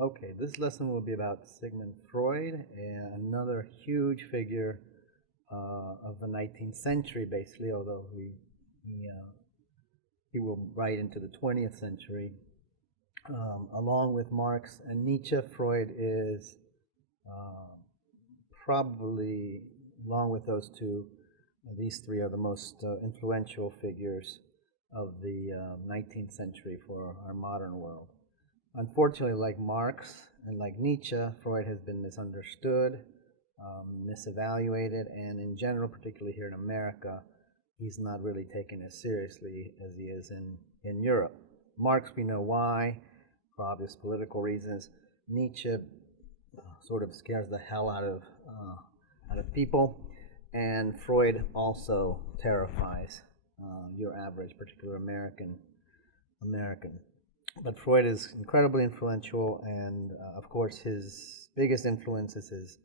Okay, this lesson will be about Sigmund Freud, and another huge figure of the 19th century, basically, although he will write into the 20th century. Along with Marx and Nietzsche, Freud is probably, along with those two, these three are the most influential figures of the 19th century for our modern world. Unfortunately, like Marx and like Nietzsche, Freud has been misunderstood, misevaluated, and in general, particularly here in America, he's not really taken as seriously as he is in Europe. Marx, we know why, for obvious political reasons. Nietzsche sort of scares the hell out of people, and Freud also terrifies your average, particular American. But Freud is incredibly influential, and of course his biggest influence is his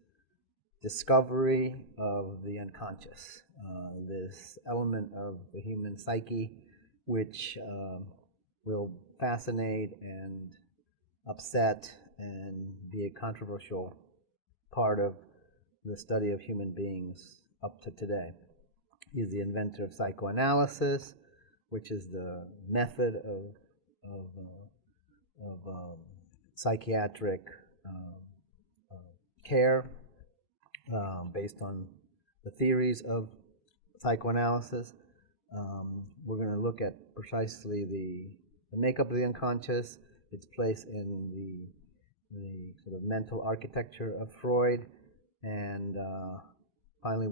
discovery of the unconscious, this element of the human psyche which will fascinate and upset and be a controversial part of the study of human beings up to today. He's the inventor of psychoanalysis, which is the method of psychiatric care based on the theories of psychoanalysis. We're going to look at precisely the makeup of the unconscious, its place in the sort of mental architecture of Freud, and finally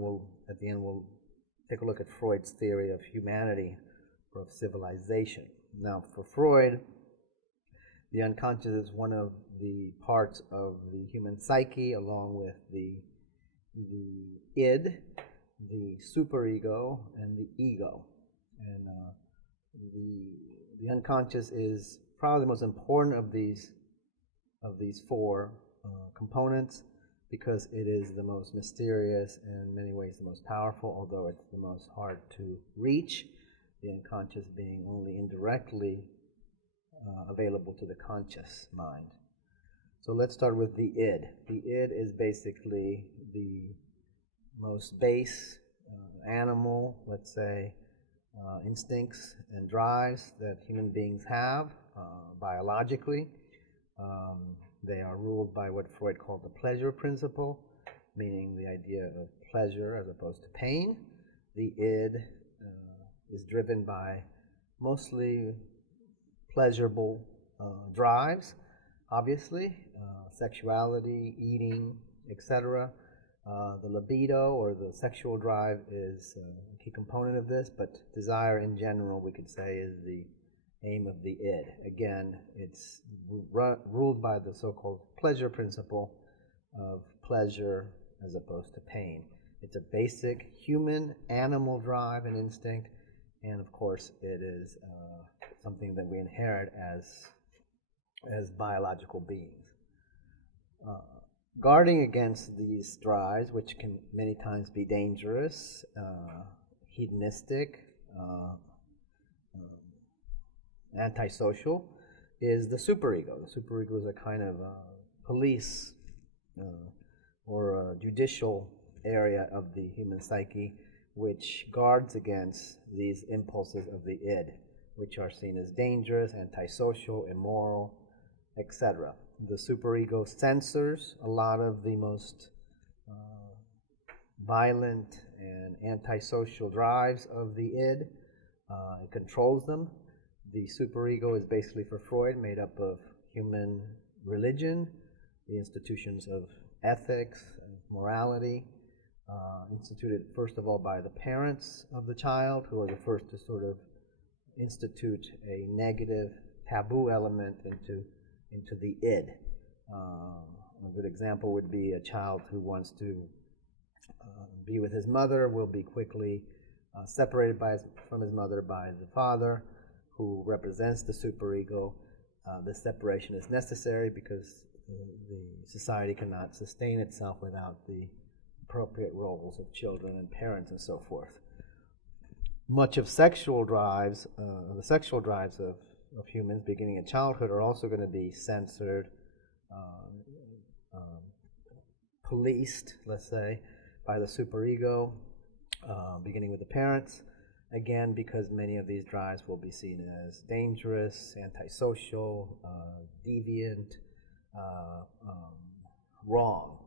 at the end we'll take a look at Freud's theory of humanity or of civilization. Now, for Freud, the unconscious is one of the parts of the human psyche, along with the id, the superego, and the ego. And the unconscious is probably the most important of these four components, because it is the most mysterious and in many ways the most powerful, although it's the most hard to reach, the unconscious being only indirectly available to the conscious mind. So let's start with the id. The id is basically the most base animal, let's say, instincts and drives that human beings have biologically. They are ruled by what Freud called the pleasure principle, meaning the idea of pleasure as opposed to pain. The id is driven by mostly pleasurable drives, obviously, sexuality, eating, etc. The libido, or the sexual drive, is a key component of this, but desire in general, we could say, is the aim of the id. Again, it's ruled by the so-called pleasure principle of pleasure as opposed to pain. It's a basic human animal drive and instinct, and of course it is something that we inherit as biological beings. Guarding against these drives, which can many times be dangerous, hedonistic, antisocial, is the superego. The superego is a kind of police or a judicial area of the human psyche which guards against these impulses of the id, which are seen as dangerous, antisocial, immoral, etc. The superego censors a lot of the most violent and antisocial drives of the id. It controls them. The superego is basically, for Freud, made up of human religion, the institutions of ethics and morality, instituted first of all by the parents of the child, who are the first to sort of institute a negative taboo element into the id. A good example would be a child who wants to be with his mother will be quickly separated from his mother by the father, who represents the superego. This separation is necessary because the society cannot sustain itself without the appropriate roles of children and parents and so forth. Much of sexual drives, the sexual drives of humans beginning in childhood, are also going to be censored policed, let's say, by the superego, beginning with the parents. Again, because many of these drives will be seen as dangerous, antisocial, deviant, wrong.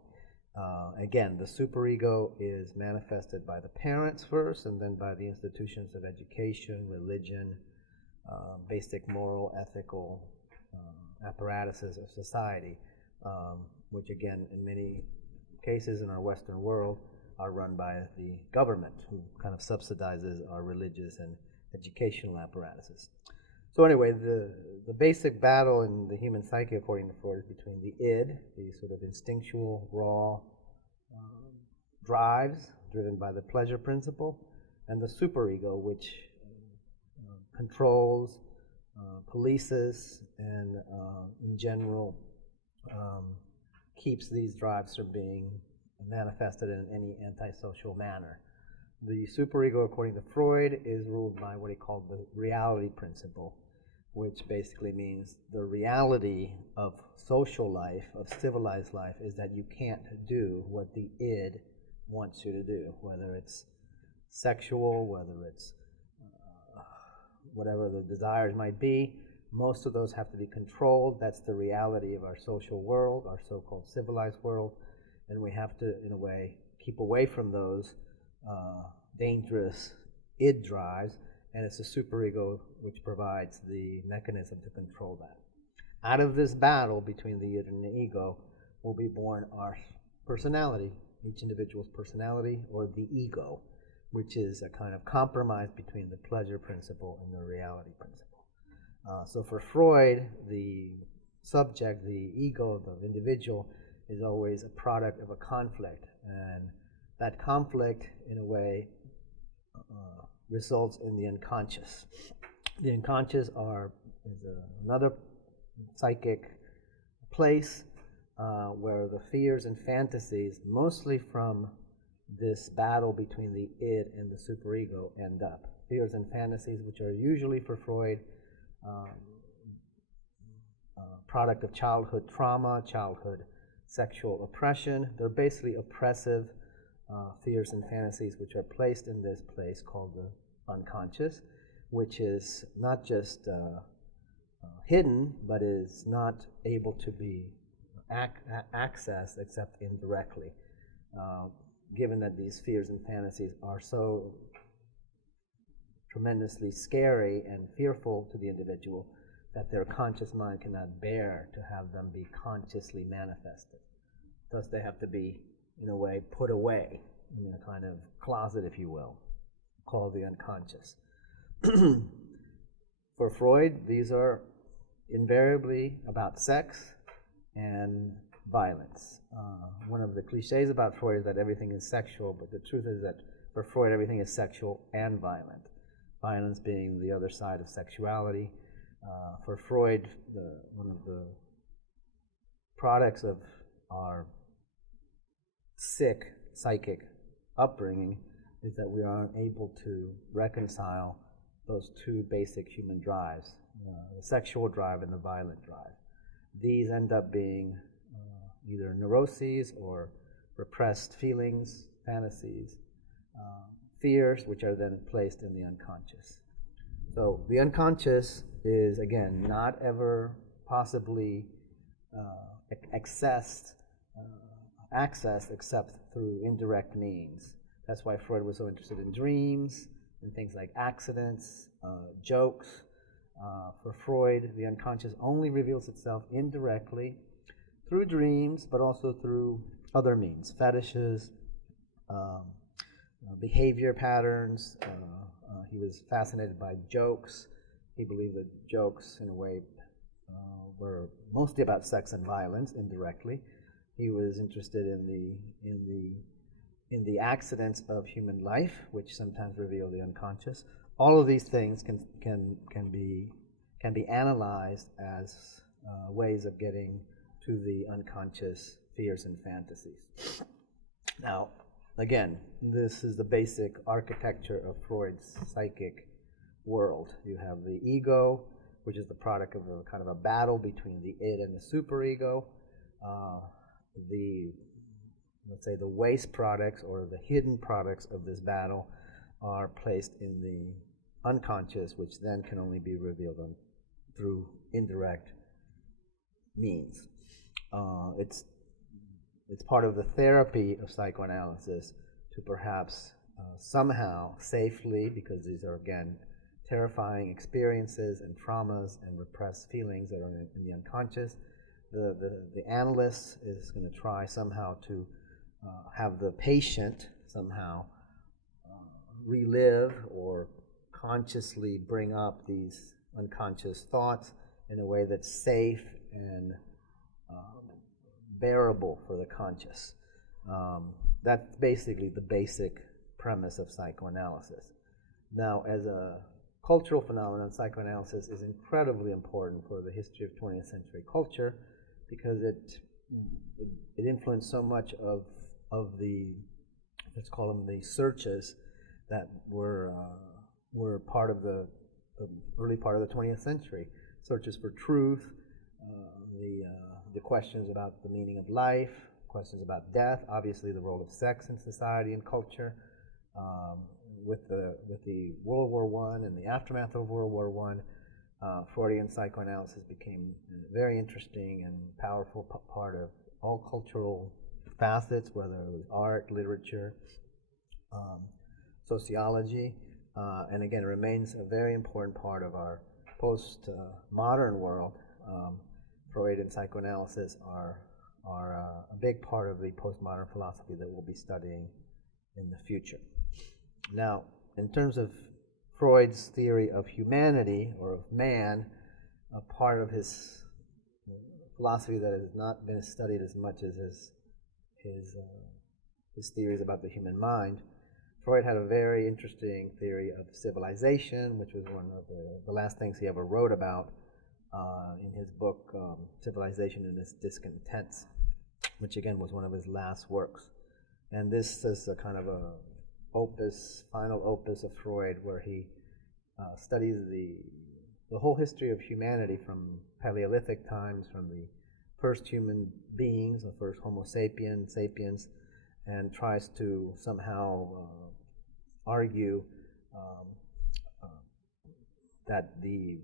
Again, the superego is manifested by the parents first, and then by the institutions of education, religion, basic moral, ethical apparatuses of society, which again, in many cases in our Western world, are run by the government, who kind of subsidizes our religious and educational apparatuses. So anyway, the basic battle in the human psyche, according to Freud, is between the id, the sort of instinctual, raw drives driven by the pleasure principle, and the superego, which controls, polices, and in general keeps these drives from being manifested in any antisocial manner. The superego, according to Freud, is ruled by what he called the reality principle, which basically means the reality of social life, of civilized life, is that you can't do what the id wants you to do, whether it's sexual, whether it's whatever the desires might be. Most of those have to be controlled. That's the reality of our social world, our so-called civilized world, and we have to, in a way, keep away from those dangerous id drives, and it's the superego which provides the mechanism to control that. Out of this battle between the id and the ego will be born our personality, each individual's personality, or the ego, which is a kind of compromise between the pleasure principle and the reality principle. So for Freud, the subject, the ego, the individual, is always a product of a conflict, and that conflict, in a way, results in the unconscious. The unconscious is another psychic place where the fears and fantasies, mostly from this battle between the id and the superego, end up. Fears and fantasies, which are usually for Freud product of childhood trauma, childhood sexual oppression. They're basically oppressive fears and fantasies which are placed in this place called the unconscious, which is not just hidden, but is not able to be accessed except indirectly, given that these fears and fantasies are so tremendously scary and fearful to the individual that their conscious mind cannot bear to have them be consciously manifested. Thus they have to be, in a way, put away in a kind of closet, if you will, called the unconscious. For Freud, these are invariably about sex and violence. One of the cliches about Freud is that everything is sexual, but the truth is that for Freud everything is sexual and violent. Violence being the other side of sexuality. For Freud, one of the products of our sick psychic upbringing is that we are unable to reconcile those two basic human drives, the sexual drive and the violent drive. These end up being either neuroses or repressed feelings, fantasies, fears, which are then placed in the unconscious. So the unconscious is, again, not ever possibly accessed except through indirect means. That's why Freud was so interested in dreams and things like accidents, jokes. For Freud, the unconscious only reveals itself indirectly through dreams, but also through other means, fetishes, behavior patterns. He was fascinated by jokes. He believed that jokes, in a way, were mostly about sex and violence, indirectly. He was interested in the accidents of human life, which sometimes reveal the unconscious. All of these things can be analyzed as ways of getting to the unconscious fears and fantasies. Now, again, this is the basic architecture of Freud's psychic world. You have the ego, which is the product of a kind of a battle between the id and the superego. the, let's say, the waste products or the hidden products of this battle are placed in the unconscious, which then can only be revealed through indirect means. It's part of the therapy of psychoanalysis to perhaps somehow safely, because these are, again, terrifying experiences and traumas and repressed feelings that are in the unconscious, the analyst is going to try somehow to have the patient somehow relive or consciously bring up these unconscious thoughts in a way that's safe and bearable for the conscious. That's basically the basic premise of psychoanalysis. Now, as a cultural phenomenon, psychoanalysis is incredibly important for the history of 20th century culture because it influenced so much of the, let's call them the searches that were part of the early part of the 20th century. Searches for truth, the questions about the meaning of life, questions about death, obviously the role of sex in society and culture. With the World War I and the aftermath of World War I, Freudian psychoanalysis became a very interesting and powerful part of all cultural facets, whether it was art, literature, sociology, and again, it remains a very important part of our post-modern world. Freud and psychoanalysis are a big part of the postmodern philosophy that we'll be studying in the future. Now, in terms of Freud's theory of humanity or of man, a part of his philosophy that has not been studied as much as his theories about the human mind, Freud had a very interesting theory of civilization, which was one of the last things he ever wrote about in his book, Civilization and Its Discontents, which again was one of his last works. And this is a kind of a final opus of Freud, where he studies the whole history of humanity from Paleolithic times, from the first human beings, the first Homo sapiens, and tries to somehow argue that the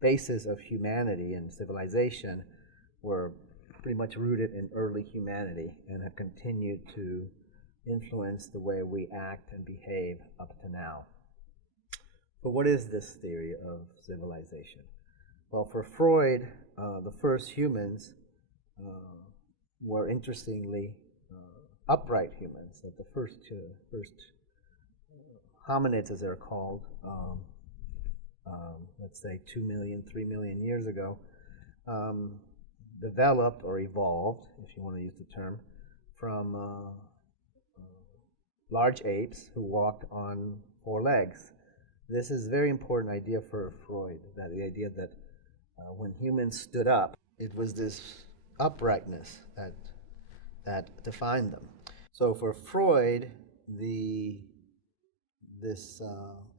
basis of humanity and civilization were pretty much rooted in early humanity and have continued to influence the way we act and behave up to now. But what is this theory of civilization? Well, for Freud, the first humans were interestingly upright humans. That the first hominids, as they're called, let's say 2 million, 3 million years ago, developed or evolved, if you want to use the term, from large apes who walked on 4 legs. This is a very important idea for Freud, that the idea that when humans stood up, it was this uprightness that defined them. So for Freud, this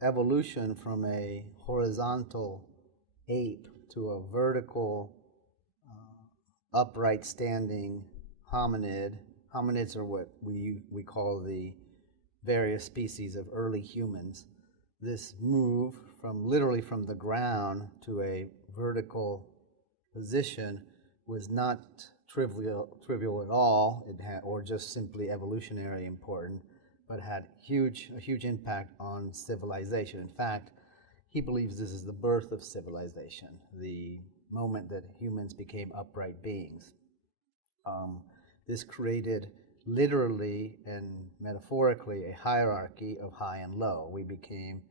evolution from a horizontal ape to a vertical, upright standing hominid. Hominids are what we call the various species of early humans. This move from literally from the ground to a vertical position was not trivial at all, or just simply evolutionary important, but had a huge impact on civilization. In fact, he believes this is the birth of civilization, the moment that humans became upright beings. This created literally and metaphorically a hierarchy of high and low. We became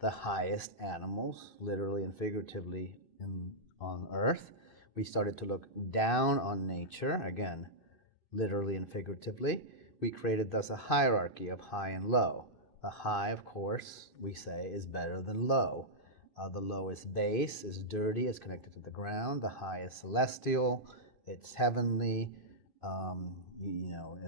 the highest animals, literally and figuratively, on Earth. We started to look down on nature, again, literally and figuratively. We created thus a hierarchy of high and low. The high, of course, we say, is better than low. The low is base, is dirty, is connected to the ground. The high is celestial, it's heavenly.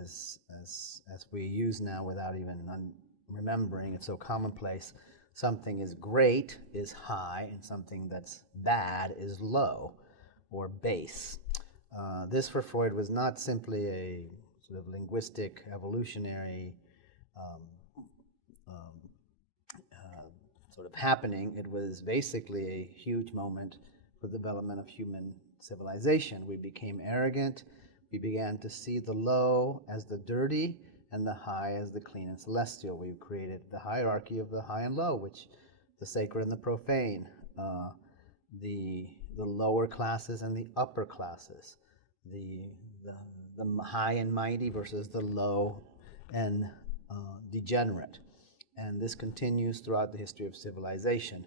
As we use now without even remembering, it's so commonplace. Something is great is high, and something that's bad is low or base. This for Freud was not simply a sort of linguistic evolutionary um, sort of happening. It was basically a huge moment for the development of human civilization. We became arrogant. We began to see the low as the dirty and the high as the clean and celestial. We created the hierarchy of the high and low, which the sacred and the profane, the lower classes and the upper classes, the high and mighty versus the low and degenerate. And this continues throughout the history of civilization.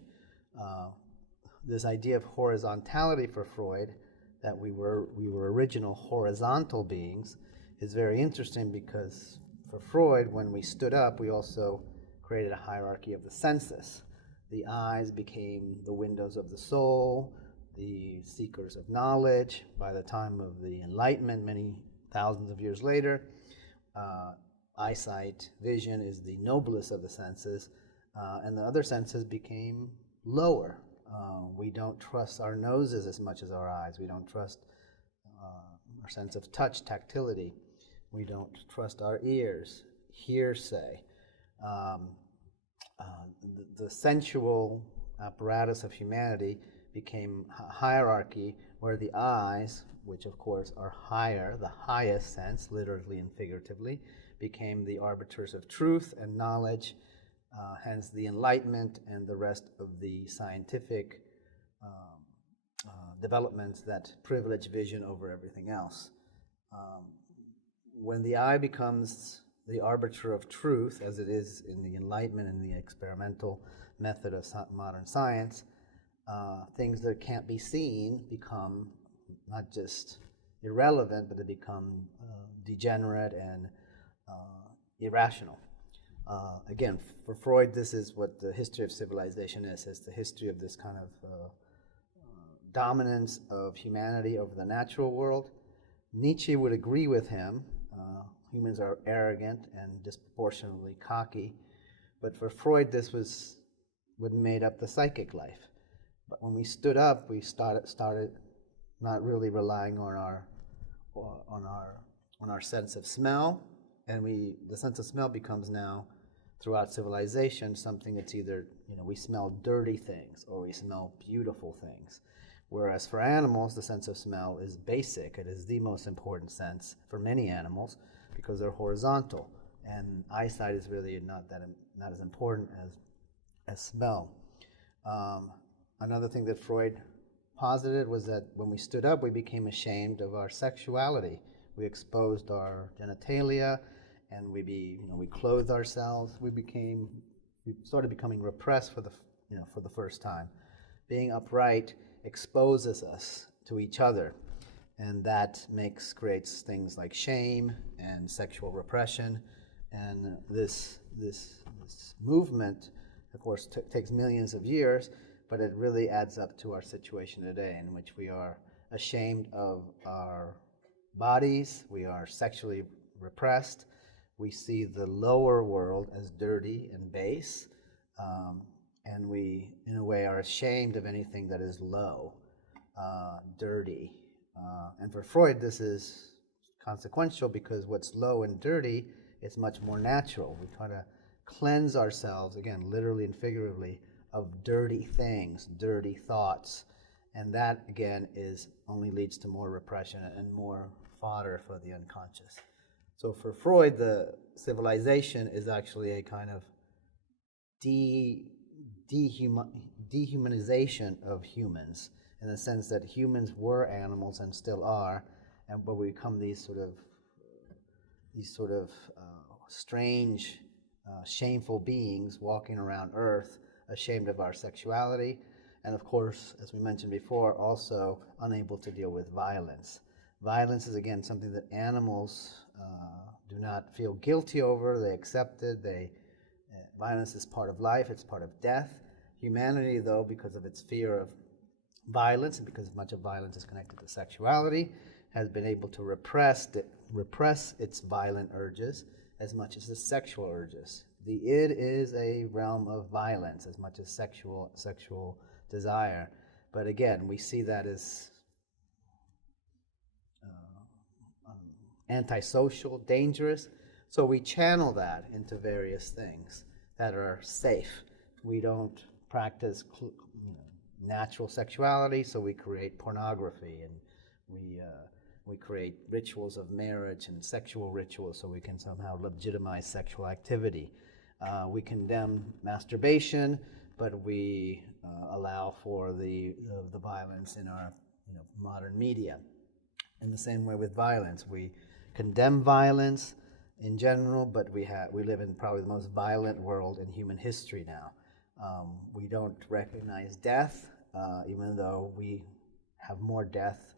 This idea of horizontality for Freud, that we were original horizontal beings, is very interesting because for Freud, when we stood up, we also created a hierarchy of the senses. The eyes became the windows of the soul, the seekers of knowledge. By the time of the Enlightenment, many thousands of years later, eyesight, vision is the noblest of the senses, and the other senses became lower. We don't trust our noses as much as our eyes. We don't trust our sense of touch, tactility. We don't trust our ears, hearsay. The sensual apparatus of humanity became a hierarchy where the eyes, which of course are higher, the highest sense, literally and figuratively, became the arbiters of truth and knowledge, hence the Enlightenment and the rest of the scientific developments that privilege vision over everything else. When the eye becomes the arbiter of truth, as it is in the Enlightenment and the experimental method of modern science, things that can't be seen become not just irrelevant, but they become degenerate and irrational. Again, for Freud, this is what the history of civilization is. It's the history of this kind of dominance of humanity over the natural world. Nietzsche would agree with him. Humans are arrogant and disproportionately cocky. But for Freud, this was what made up the psychic life. But when we stood up, we started not really relying on our sense of smell, and the sense of smell becomes now, throughout civilization, something that's either, we smell dirty things or we smell beautiful things. Whereas for animals, the sense of smell is basic. It is the most important sense for many animals because they're horizontal, and eyesight is really not as important as smell. Another thing that Freud posited was that when we stood up, we became ashamed of our sexuality. We exposed our genitalia, and we clothed ourselves. We started becoming repressed for the first time. Being upright exposes us to each other, and that creates things like shame and sexual repression. And this movement, of course, takes millions of years, but it really adds up to our situation today, in which we are ashamed of our bodies, we are sexually repressed, we see the lower world as dirty and base, and we, in a way, are ashamed of anything that is low, dirty. And for Freud, this is consequential because what's low and dirty is much more natural. We try to cleanse ourselves, again, literally and figuratively, of dirty things, dirty thoughts. And that, again, only leads to more repression and more fodder for the unconscious. So for Freud, the civilization is actually a kind of dehumanization of humans, in the sense that humans were animals and still are, but we become these sort of strange, shameful beings walking around Earth, ashamed of our sexuality, and of course, as we mentioned before, also unable to deal with violence. Violence is, again, something that animals do not feel guilty over. They accept it. Violence is part of life. It's part of death. Humanity, though, because of its fear of violence and because much of violence is connected to sexuality, has been able to repress its violent urges as much as the sexual urges. The id is a realm of violence as much as sexual desire. But again, we see that as antisocial, dangerous. So we channel that into various things that are safe. We don't practice natural sexuality, so we create pornography, and we create rituals of marriage and sexual rituals so we can somehow legitimize sexual activity. We condemn masturbation, but we allow for the violence in our modern media. In the same way with violence, we condemn violence in general, but we live in probably the most violent world in human history now. We don't recognize death, even though we have more death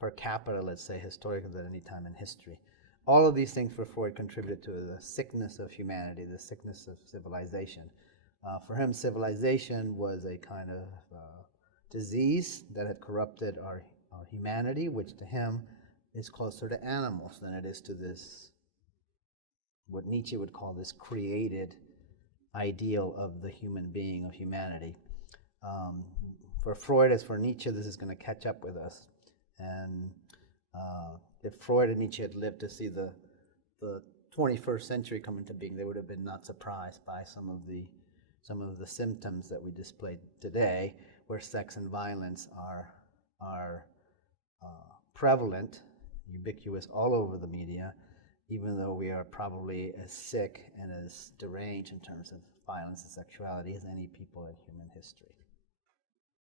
per capita, let's say, historically than any time in history. All of these things for Freud contributed to the sickness of humanity, the sickness of civilization. For him, civilization was a kind of disease that had corrupted our humanity, which to him is closer to animals than it is to this, what Nietzsche would call this created ideal of the human being, of humanity. For Freud, as for Nietzsche, this is going to catch up with us. And if Freud and Nietzsche had lived to see the 21st century come into being, they would have been not surprised by some of the symptoms that we displayed today, where sex and violence are prevalent, ubiquitous all over the media, even though we are probably as sick and as deranged in terms of violence and sexuality as any people in human history.